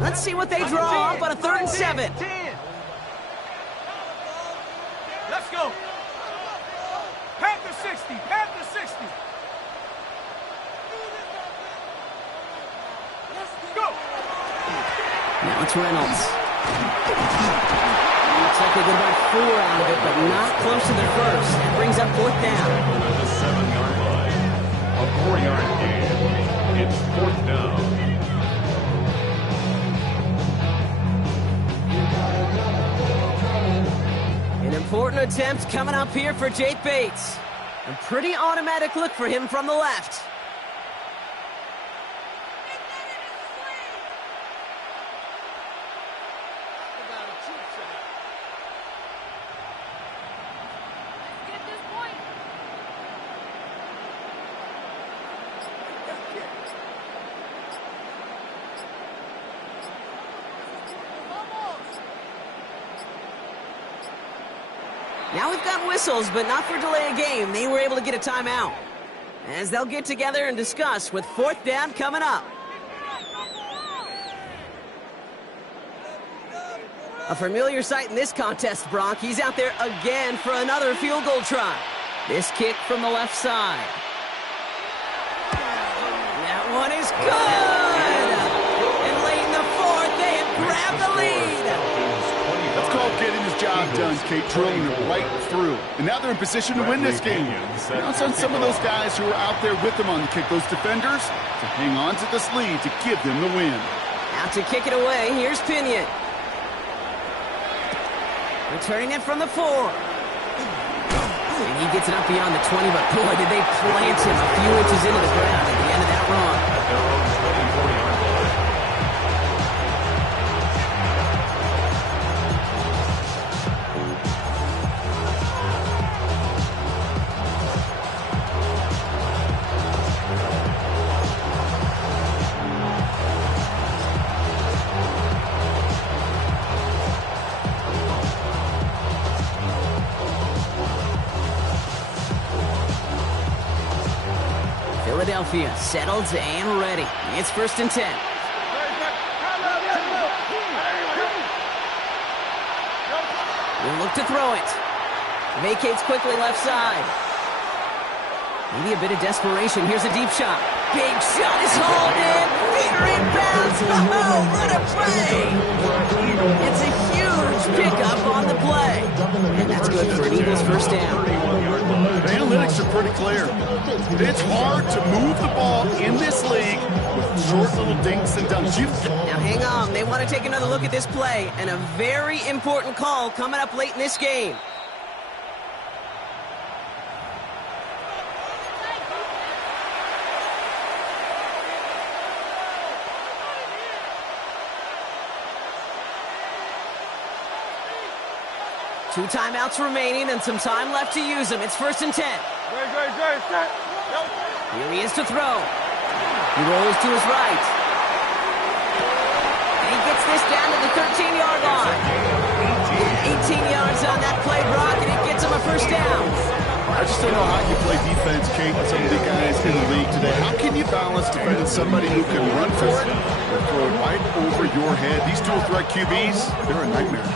Let's see what they draw up on a 3rd and 7. 10. Let's go. Panther 60. Panther 60. Go. Now it's Reynolds. Looks like they get about 4 out of it, but not close to the first. That brings up 4th down. At the 7-yard line. A 4-yard gain. It's 4th down. An important attempt coming up here for Jake Bates. A pretty automatic look for him from the left. Now we've got whistles, but not for delay of game. They were able to get a timeout. As they'll get together and discuss with 4th down coming up. A familiar sight in this contest, Brock. He's out there again for another field goal try. This kick from the left side. That one is good! And late in the 4th, they have grabbed the lead. That's called getting his job done, Kate, drilling it right through. And now they're in position to win this game. Now it's on some of those guys who are out there with them on the kick, those defenders, to hang on to this lead to give them the win. Out to kick it away, here's Pinion. Returning it from the 4. And he gets it up beyond the 20, but boy, did they plant him a few inches into the ground at the end of that run. At their own 24-yard line. Philadelphia settled and ready. It's 1st and 10. We'll look to throw it. Vacates quickly left side. Maybe a bit of desperation. Here's a deep shot. Big shot is hauled in. Feeder inbounds. Oh, what a play. It's a huge pickup on the play. And that's good for an Eagles first down. The analytics are pretty clear. It's hard to move the ball in this league with short little dinks and dunks. Now hang on. They want to take another look at this play. And a very important call coming up late in this game. Two timeouts remaining and some time left to use them. It's 1st and 10. Here he is to throw. He rolls to his right. And he gets this down to the 13-yard line. 18 yards on that play, Brock, and it gets him a first down. I just don't know how you play defense, Kate, with some of the guys in the league today. How can you balance defending somebody who can run for it or throw it right over your head? These dual threat QBs, they're a nightmare.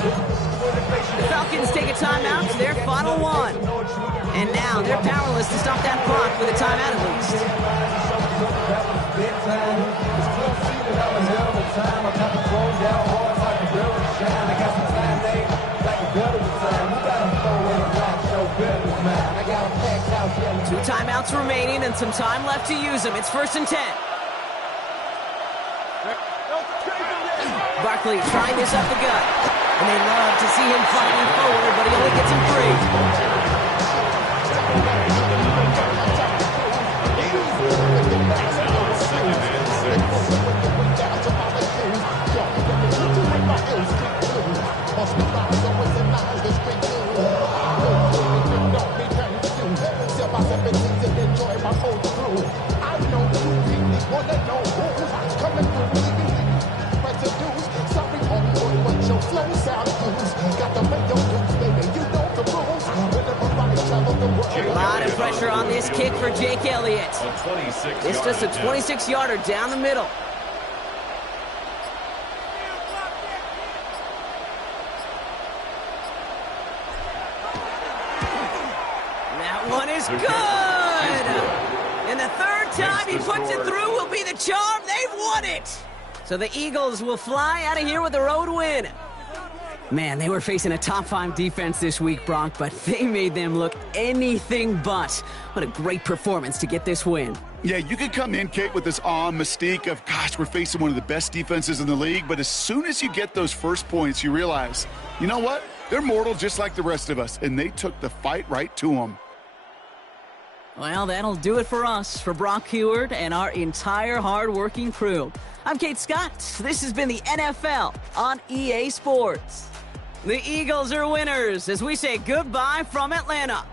The Falcons take a timeout to their final one. And now they're powerless to stop that clock with a timeout at least. Two timeouts remaining and some time left to use them. It's 1st and 10. Barkley trying this up the gut. And they love to see him fighting forward, but he only gets him free. A lot of pressure on this kick for Jake Elliott. It's just a 26-yarder down the middle. That one is good! And the third time he puts it through will be the charm. They've won it! So the Eagles will fly out of here with a road win. Man, they were facing a top-5 defense this week, Bronk, but they made them look anything but. What a great performance to get this win. Yeah, you could come in, Kate, with this awe and mystique of, gosh, we're facing one of the best defenses in the league, but as soon as you get those first points, you realize, you know what? They're mortal just like the rest of us, and they took the fight right to them. Well, that'll do it for us, for Brock Heward and our entire hard-working crew. I'm Kate Scott. This has been the NFL on EA Sports. The Eagles are winners as we say goodbye from Atlanta.